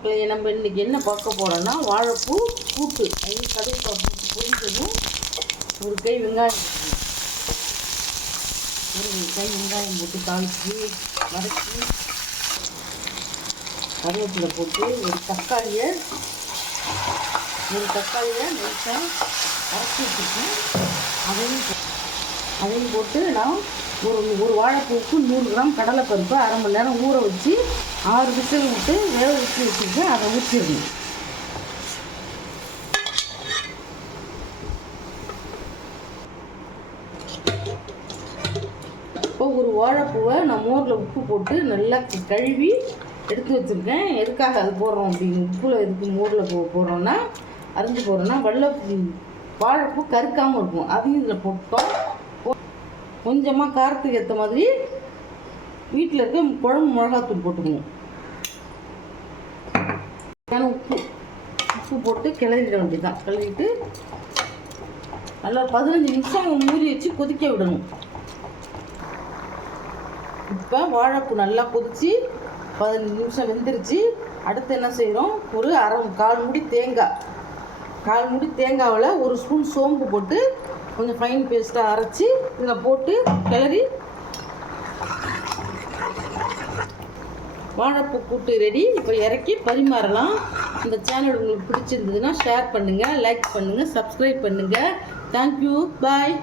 மக்களே, நம்ம இன்றைக்கி என்ன பார்க்க போகிறோன்னா வாழைப்பூ கூட்டு. அது கதை போட்டு பொரிஞ்சதும் ஒரு கை வெங்காயம் போட்டு தாளித்து வதக்கி கருவேப்பிலை போட்டு ஒரு தக்காளியை நெல்சாக அரைச்சி வச்சுருக்கேன். அதையும் போட்டு நான் ஒரு வாழைப்பூவுக்கு 100 கிராம் கடலைப்பருப்பு அரை மணி நேரம் ஊற வச்சு 6 விசில் விட்டு வேக வச்சு வச்சுருக்கேன். அதை ஊற்றிடணும். இப்போ ஒரு வாழைப்பூவை நான் மோரில் உப்பு போட்டு நல்லா கழுவி எடுத்து வச்சுருக்கேன். எதுக்காக அது போடுறோம் அப்படின்னு உப்பில் எதுக்கு மோரில் போடுறோன்னா அரைஞ்சி போடுறோன்னா வாழைப்பூ கருக்காமல் இருக்கும். அதையும் இதில் போட்டோம். கொஞ்சமாக காரத்துக்கு ஏற்ற மாதிரி வீட்டில் இருக்க குழம்பு மிளகாத்தூள் போட்டுக்கணும். உப்பு போட்டு கிளறிட வேண்டியதான். கிளறிட்டு நல்லா 15 நிமிஷம் மூடி வச்சு கொதிக்க விடணும். இப்போ வாழைப்பூ நல்லா கொதித்து 15 நிமிஷம் வெந்துருச்சு. அடுத்து என்ன செய்கிறோம், ஒரு கால் மூடி தேங்காவில் 1 ஸ்பூன் சோம்பு போட்டு கொஞ்சம் ஃபைன் பேஸ்ட்டாக அரைச்சி இதில் போட்டு கிளறி வாழைப்பூ கூட்டு ரெடி. இப்போ இறக்கி பரிமாறலாம். இந்த சேனல் உங்களுக்கு பிடிச்சிருந்ததுன்னா ஷேர் பண்ணுங்கள், லைக் பண்ணுங்கள், சப்ஸ்கிரைப் பண்ணுங்கள். தேங்க்யூ, பாய்.